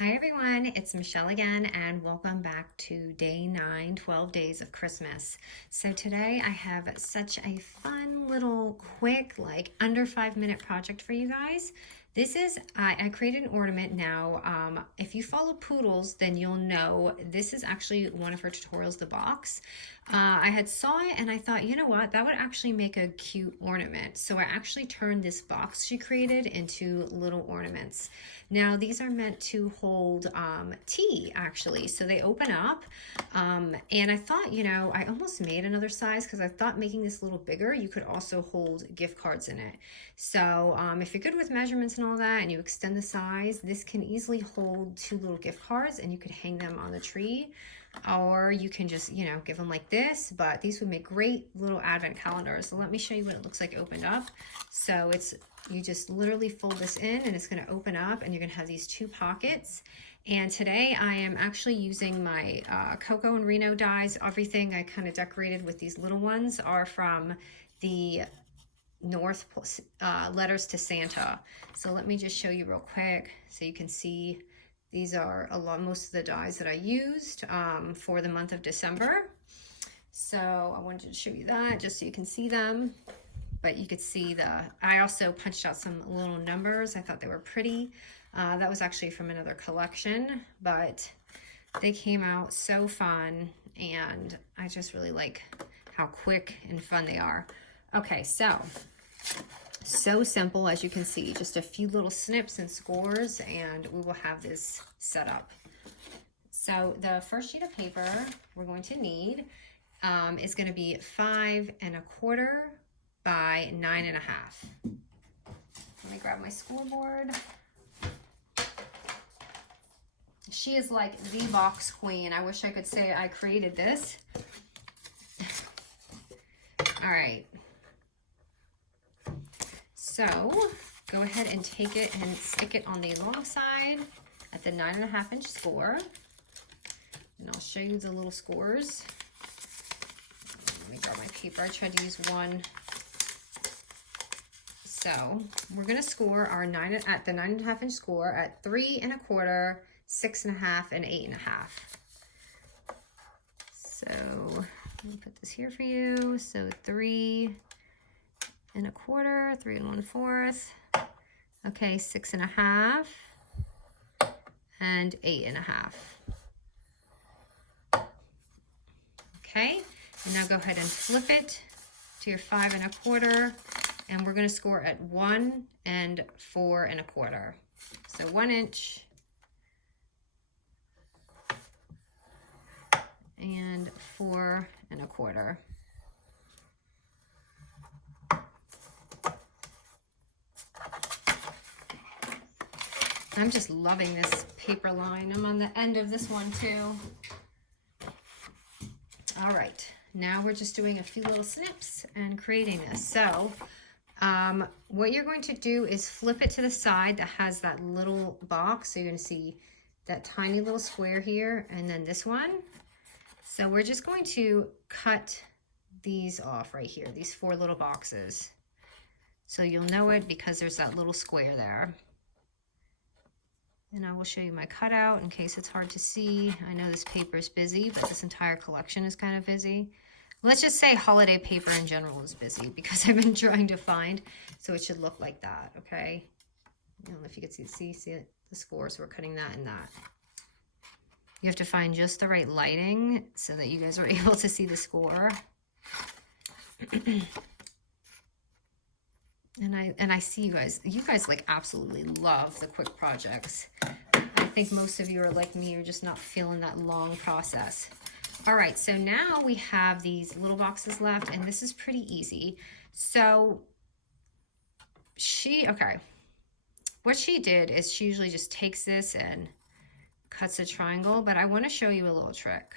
Hi everyone, it's Michelle again and welcome back to day 9, 12 days of Christmas. So today I have such a fun little quick like under 5-minute project for you guys. This is, I created an ornament now. If you follow Poodles, then you'll know this is actually one of her tutorials, the box. I had saw it and I thought, you know what, that would actually make a cute ornament. So I actually turned this box she created into little ornaments. Now these are meant to hold tea actually. So they open up and I thought, you know, I almost made another size because I thought making this a little bigger, you could also hold gift cards in it. So if you're good with measurements and all that and you extend the size, this can easily hold 2 little gift cards and you could hang them on the tree. Or you can just, you know, give them like this, but these would make great little advent calendars. So let me show you what it looks like opened up. So it's, you just literally fold this in and it's going to open up and you're going to have these 2 pockets. And today I am actually using my Cocoa and Reno dies. Everything I kind of decorated with these little ones are from the North Letters to Santa. So let me just show you real quick so you can see. These are most of the dies that I used for the month of December. So I wanted to show you that just so you can see them. But you could see I also punched out some little numbers. I thought they were pretty. That was actually from another collection, but they came out so fun and I just really like how quick and fun they are. Okay, so simple, as you can see, just a few little snips and scores and we will have this set up. So the first sheet of paper we're going to need is going to be 5 1/4 by 9 1/2. Let me grab my scoreboard. She is like the box queen. I wish I could say I created this. All right. So go ahead and take it and stick it on the long side at the 9 1/2 inch score. And I'll show you the little scores. Let me grab my paper. I tried to use one. So we're going to score our at the 9 1/2 inch score at 3 1/4, 6 1/2, and 8 1/2. So let me put this here for you. So 3 1/4, 3 1/4. Okay, 6 1/2, and 8 1/2. Okay, and now go ahead and flip it to your 5 1/4, and we're going to score at 1 and 4 1/4. So 1 inch and 4 1/4. I'm just loving this paper line. I'm on the end of this one too. All right, now we're just doing a few little snips and creating this. So what you're going to do is flip it to the side that has that little box. So you're going to see that tiny little square here and then this one. So we're just going to cut these off right here, these 4 little boxes. So you'll know it because there's that little square there. And I will show you my cutout in case it's hard to see. I know this paper is busy, but this entire collection is kind of busy. Let's just say holiday paper in general is busy because I've been trying to find, so it should look like that, okay? I don't know if you can see the score, so we're cutting that and that. You have to find just the right lighting so that you guys are able to see the score. And I see you guys like absolutely love the quick projects. I think most of you are like me, you're just not feeling that long process. All right, so now we have these little boxes left and this is pretty easy. So what she did is she usually just takes this and cuts a triangle, but I want to show you a little trick.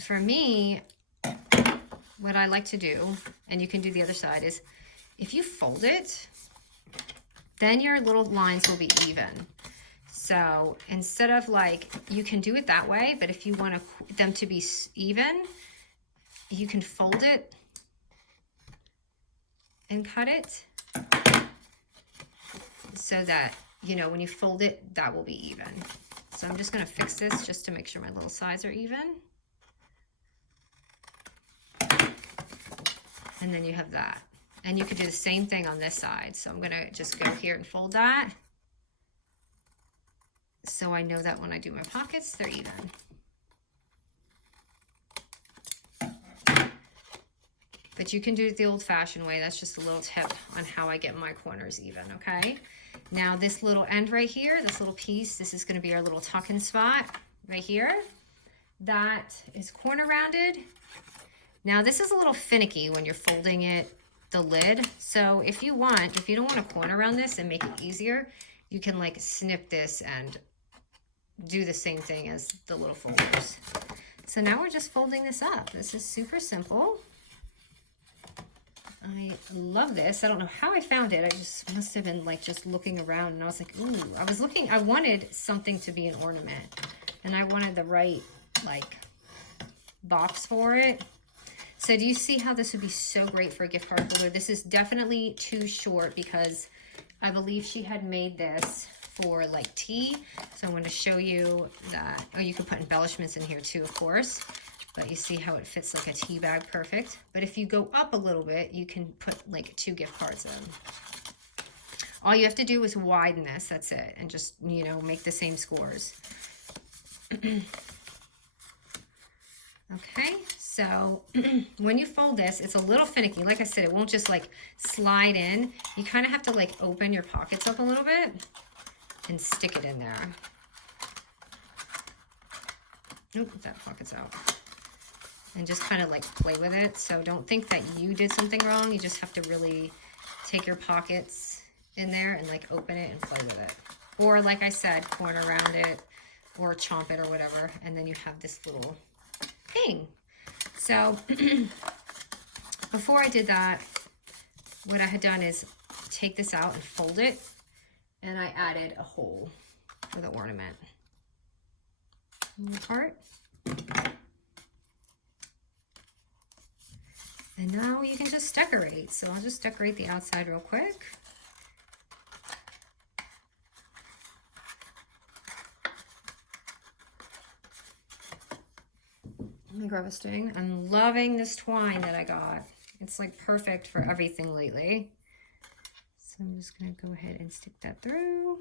For me, what I like to do, and you can do the other side, is if you fold it, then your little lines will be even. So instead of like, you can do it that way, but if you want them to be even, you can fold it and cut it. so that, you know, when you fold it, that will be even. So I'm just going to fix this just to make sure my little sides are even. And then you have that. And you could do the same thing on this side. So I'm going to just go here and fold that. So I know that when I do my pockets, they're even. But you can do it the old-fashioned way. That's just a little tip on how I get my corners even, okay? Now this little end right here, this little piece, this is going to be our little tuck-in spot right here. That is corner rounded. Now this is a little finicky when you're folding it, the lid. So if you don't want to corner around this and make it easier, you can like snip this and do the same thing as the little folders. So now we're just folding this up. This is super simple. I love this. I don't know how I found it. I just must have been like just looking around and I was like, ooh, I wanted something to be an ornament and I wanted the right like box for it. So do you see how this would be so great for a gift card holder? This is definitely too short because I believe she had made this for like tea. So I want to show you that. Oh, you could put embellishments in here too, of course. But you see how it fits like a tea bag perfect. But if you go up a little bit, you can put like 2 gift cards in. All you have to do is widen this, that's it. And just, you know, make the same scores. Okay, so when you fold this, it's a little finicky. Like I said, it won't just like slide in. You kind of have to like open your pockets up a little bit and stick it in there. Nope, that pocket's out. And just kind of like play with it. So don't think that you did something wrong. You just have to really take your pockets in there and like open it and play with it. Or like I said, corner around it or chomp it or whatever. And then you have this little thing. So before I did that, what I had done is take this out and fold it. And I added a hole for the ornament part. And now you can just decorate. So I'll just decorate the outside real quick. Let me grab a sting. I'm loving this twine that I got. It's like perfect for everything lately. So I'm just gonna go ahead and stick that through.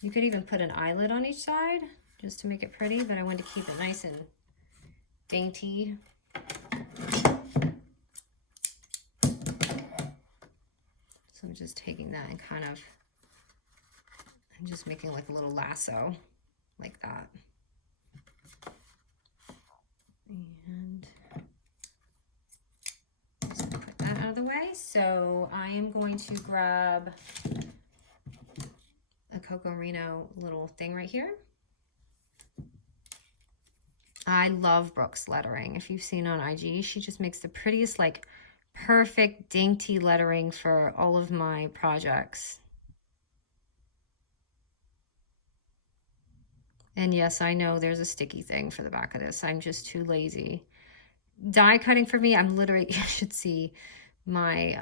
You could even put an eyelet on each side just to make it pretty, but I wanted to keep it nice and dainty. So I'm just taking that and kind of, I'm just making like a little lasso like that. And just put that out of the way. So I am going to grab a Coco Reno little thing right here. I love Brooke's lettering. If you've seen on IG, she just makes the prettiest, like, perfect, dainty lettering for all of my projects. And yes, I know there's a sticky thing for the back of this. I'm just too lazy. Die cutting for me, I'm literally, you should see my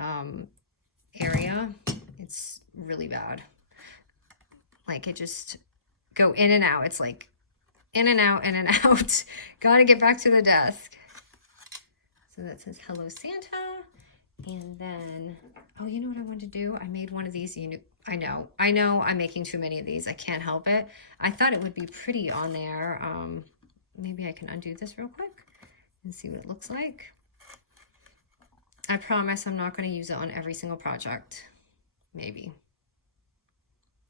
area. It's really bad. Like, it just go in and out. It's like in and out, in and out. Gotta get back to the desk. So that says Hello Santa. And then, oh, you know what I wanted to do? I made one of these. I know I'm making too many of these. I can't help it. I thought it would be pretty on there. Maybe I can undo this real quick and see what it looks like. I promise I'm not going to use it on every single project. Maybe.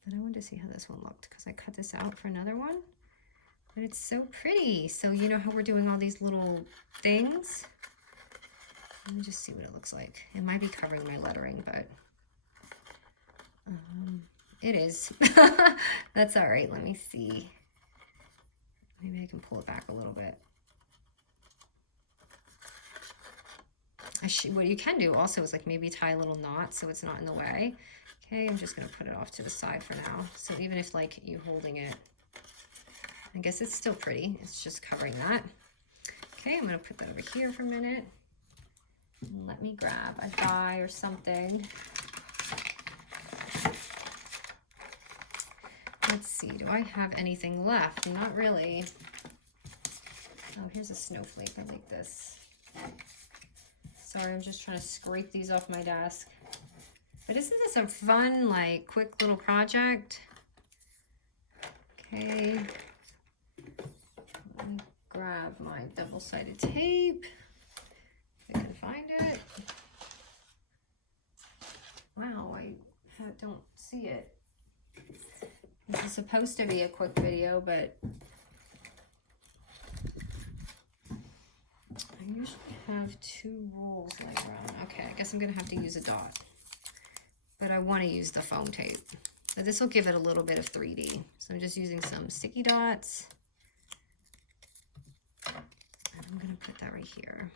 But I wanted to see how this one looked because I cut this out for another one. But it's so pretty. So you know how we're doing all these little things? Let me just see what it looks like. It might be covering my lettering, but it is. That's all right. Let me see. Maybe I can pull it back a little bit. What you can do also is like maybe tie a little knot so it's not in the way. Okay, I'm just going to put it off to the side for now. So even if like you holding it, I guess it's still pretty. It's just covering that. Okay, I'm going to put that over here for a minute. Let me grab a die or something. Let's see, do I have anything left? Not really. Oh, here's a snowflake. I like this. Sorry, I'm just trying to scrape these off my desk. But isn't this a fun, like, quick little project? Okay. Let me grab my double-sided tape. If I can find it. Wow, I don't see it. This is supposed to be a quick video, but I usually have 2 rolls lying around. Okay, I guess I'm gonna have to use a dot. But I want to use the foam tape. So this will give it a little bit of 3D. So I'm just using some sticky dots. And I'm gonna put that right here.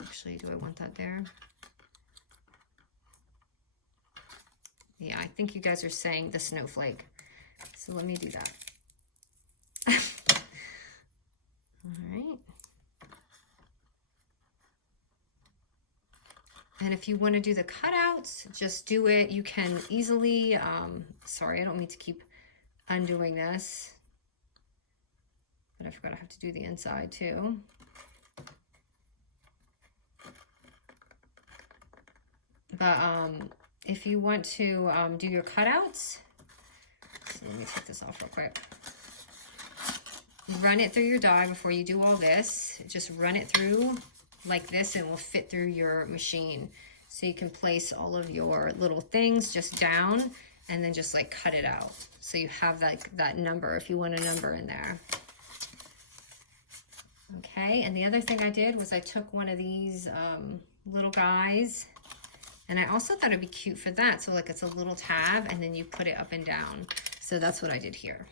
Actually, do I want that there? Yeah, I think you guys are saying the snowflake. So let me do that. All right. And if you want to do the cutouts, just do it. You can easily, sorry, I don't mean to keep undoing this. But I forgot I have to do the inside too. But if you want to do your cutouts, so let me take this off real quick. Run it through your die before you do all this. Just run it through like this and it will fit through your machine. So you can place all of your little things just down and then just like cut it out. So you have that number if you want a number in there. Okay, and the other thing I did was I took one of these little guys, and I also thought it'd be cute for that. So like it's a little tab and then you put it up and down. So that's what I did here.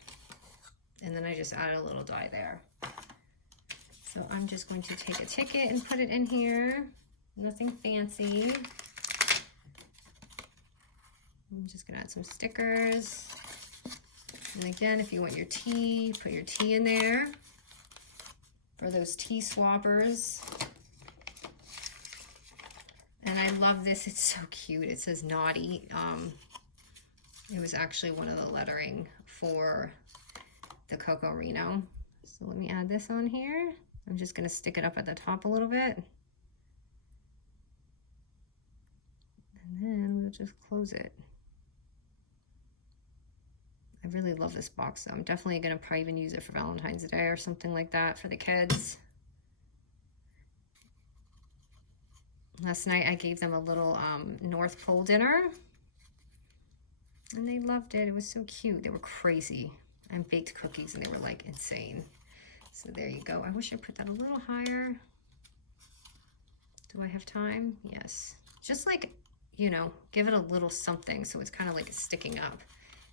And then I just added a little die there. So I'm just going to take a ticket and put it in here. Nothing fancy. I'm just gonna add some stickers. And again, if you want your tea, put your tea in there for those tea swappers. And I love this, it's so cute. It says naughty. It was actually one of the lettering for the Coco Reno. So let me add this on here. I'm just gonna stick it up at the top a little bit. And then we'll just close it. I really love this box, so I'm definitely gonna probably even use it for Valentine's Day or something like that for the kids. Last night I gave them a little North Pole dinner and they loved it. It was so cute. They were crazy. And baked cookies and they were like insane. So there you go. I wish I put that a little higher. Do I have time? Yes. Just like, you know, give it a little something so it's kind of like it's sticking up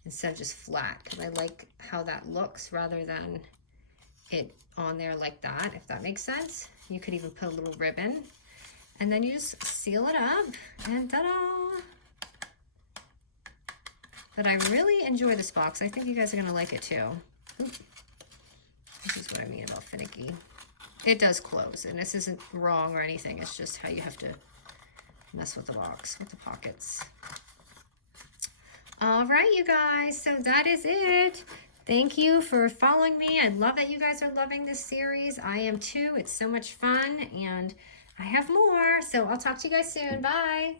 instead of just flat, because I like how that looks rather than it on there like that, if that makes sense. You could even put a little ribbon and then you just seal it up and ta-da! But I really enjoy this box. I think you guys are gonna like it too. Oop. This is what I mean about finicky. It does close, and this isn't wrong or anything. It's just how you have to mess with the box, with the pockets. All right, you guys, so that is it. Thank you for following me. I love that you guys are loving this series. I am too. It's so much fun, and I have more. So I'll talk to you guys soon. Bye.